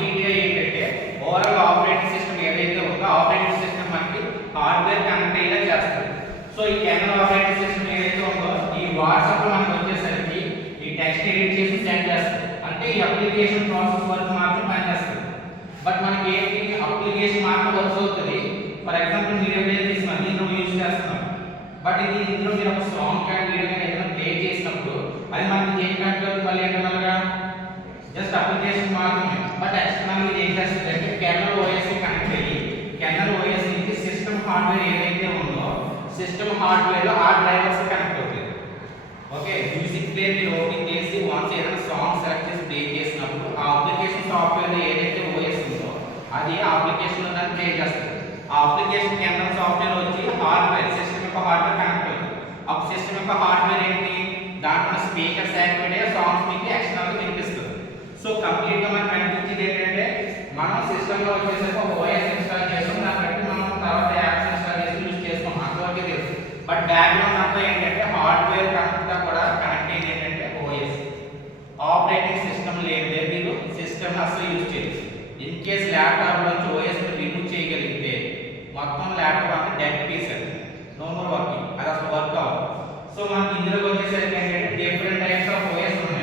కంప్లీట్గా ఏంటంటే overall operating system ఏదైతే ఉందో ఆపరేటింగ్ సిస్టమ్ మనకి హార్డ్వేర్ కనెక్ట్ అయ్యేలా చేస్తుంది. సో ఈ కెర్నల్ ఆపరేటింగ్ సిస్టమ్ ఏదైతే ఉందో ఈ వాట్సాప్ మనకు వచ్చేసరికి ఈ టెక్స్ట్ ఎడిట్ చేసి సెండ్ చేస్తుంది. అంటే ఈ అప్లికేషన్ ప్రాసెస్ వరకు మాత్రం పనిచేస్తుంది. బట్ మనకి ఏంటి అప్లికేషన్ మాత్రం వర్క్ అవుతుంది. ఫర్ ఎగ్జాంపుల్ మీరు ఏదైతే తీసుకున్నారు దీంట్లో యూజ్ చేస్తున్నాం, బట్ ఇది ఇందులో మీరు ఒక సాంగ్ కానీ వీడియో కానీ ఏదైనా ప్లే చేసినప్పుడు అది మనకి ఏం కనెక్ట్ అవుతుంది మళ్ళీ ఇంటర్నల్గా జస్ట్ అప్లికేషన్ మాత్రమే. బట్ ఎక్స్టర్నల్ ఇది ఏం చేస్తుంది అంటే కెర్నల్ ఓఎస్ కనెక్ట్ అయ్యి కెర్నల్ ఓఎస్ నుంచి సిస్టమ్ హార్డ్వేర్ ఏదైతే ఉందో సిస్టమ్ హార్డ్వేర్ లో ఆ డ్రైవర్స్ కనెక్ట్ అవుతుంది. ఓకే, మ్యూజిక్ ప్లేయర్ మీరు ఓపెన్ చేసి వన్స్ ఏదైనా సాంగ్ సెలెక్ట్ చేసి ప్లే చేసినప్పుడు ఆ అప్లికేషన్ సాఫ్ట్వేర్ ఏదైతే ఓఎస్ ఉందో అది ఆ అప్లికేషన్ లో దాన్ని ప్లే చేస్తుంది. ఆ అప్లికేషన్ కెర్నల్ సాఫ్ట్వేర్ వచ్చి హార్డ్వేర్ సిస్టమ్ యొక్క హార్డ్వేర్ కనెక్ట్ అవుతుంది. ఆ సిస్టమ్ యొక్క హార్డ్వేర్ ఏంటి దాంట్లో స్పీకర్స్ యాక్టివేట్ అయ్యే సాంగ్స్ మీకు ఎక్స్టర్నల్ గా వినిపిస్తుంది. సో కంప్లీట్ గా మనకు కనిపించేది ఏంటంటే మనం సిస్టమ్ లో వచ్చేసరికి ఒక ఓఎస్ ఇన్స్టాల్ చేస్తాం, దాన్ని బట్టి మనం తర్వాత యాప్స్ ఇన్స్టాల్ చేసి యూజ్ చేస్తాం అంతవరకే తెలుసు. బట్ బ్యాక్గ్రౌండ్ అంతా ఏంటంటే హార్డ్వేర్ అంతా కూడా కనెక్ట్ అయ్యేది ఏంటంటే ఓఎస్. ఆపరేటింగ్ సిస్టమ్ లేదే మీరు సిస్టమ్ అసలు యూజ్ చేయొచ్చు. ఇన్ కేస్ ల్యాప్టాప్ నుంచి ఓఎస్ రిమూవ్ చేయగలిగితే మొత్తం ల్యాప్టాప్ అంతా డెడ్ పీస్ అది, నో మోర్ వర్కింగ్, అది అసలు వర్క్ అవ్వదు. సో మనకి ఇందులోకి వచ్చేసరికి ఏంటంటే డిఫరెంట్ టైప్స్ ఆఫ్ ఓఎస్ ఉన్నాయి.